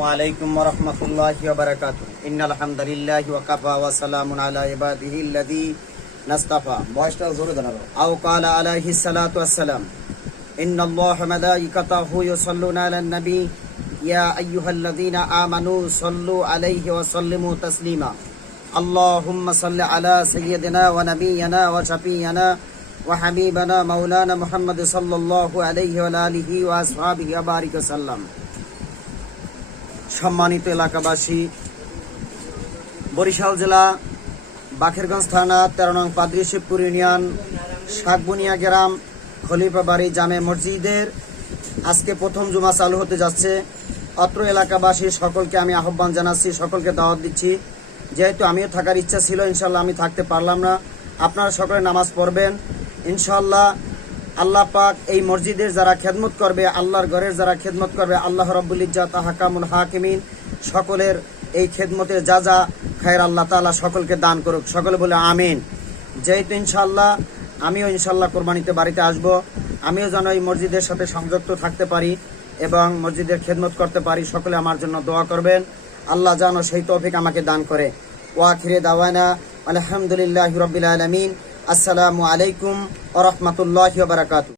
ওয়ালাইকুম ওয়ারাহমাতুল্লাহি ওয়া বারাকাতুহু। ইন্নাল হামদালিল্লাহি ওয়া কাফা ওয়া সালামুন আলা ইবাদিহিল্লাযী নাসতাফা। বয়সটা জোরে দাঁড়াও। আও ক্বালা আলাইহিস সালাতু ওয়াস সালাম, ইন্নাল্লাহা মালাইকাতাহু ইউসাল্লুনা আলান নবী ইয়া আইয়ুহাল্লাযীনা আমানু সাল্লু আলাইহি ওয়া সাল্লিমু তাসলিমা। আল্লাহুম্মা সাল্লি আলা সাইয়্যিদিনা ওয়া নাবিয়িনা ওয়া শাফিয়িনা ওয়া হাবিবানা মাওলানা মুহাম্মদ সাল্লাল্লাহু আলাইহি ওয়া আলিহি ওয়া আসহাবিহি ওয়া বারিক ওয়া সাল্লাম। সম্মানিত এলাকাবাসী, বরিশাল জেলা বাকেরগঞ্জ থানা 13 নং পাদ্রী শিবপুর ইউনিয়ন শাকবুনিয়া গ্রাম খলিফাবাড়ি জামে মসজিদের আজকে প্রথম জুমা চালু হতে যাচ্ছে। অত্র এলাকাবাসী সকলকে আমি আহ্বান জানাচ্ছি, সকলকে দাওয়াত দিচ্ছি। যেহেতু আমিও থাকার ইচ্ছা ছিল, ইনশাল্লাহ আমি থাকতে পারলাম না। আপনারা সকলে নামাজ পড়বেন ইনশাল্লাহ। আল্লাহ পাক এই মসজিদের যারা খেদমত করবে, আল্লাহর ঘরের যারা খেদমত করবে, আল্লাহ রাব্বুল ইজ্জাত হাকামুল হাকিমিন সকলের এই খেদমতের যা যা খায়ের আল্লাহ তাআলা সকলকে দান করুক। সকলে বলে আমিন। যেহেতু ইনশাল্লাহ আমিও ইনশাল্লাহ কোরবানিতে বাড়িতে আসব, আমিও যেন এই মসজিদের সাথে সংযুক্ত থাকতে পারি এবং মসজিদের খেদমত করতে পারি। সকলে আমার জন্য দোয়া করবেন, আল্লাহ যেন সেই তৌফিক আমাকে দান করে। ওয়া আখিরে দাওয়ানা আলহামদুলিল্লাহি রাব্বিল আলামিন। আসসালামু আলাইকুম ওয়া রাহমাতুল্লাহি ওয়া বারাকাতুহু।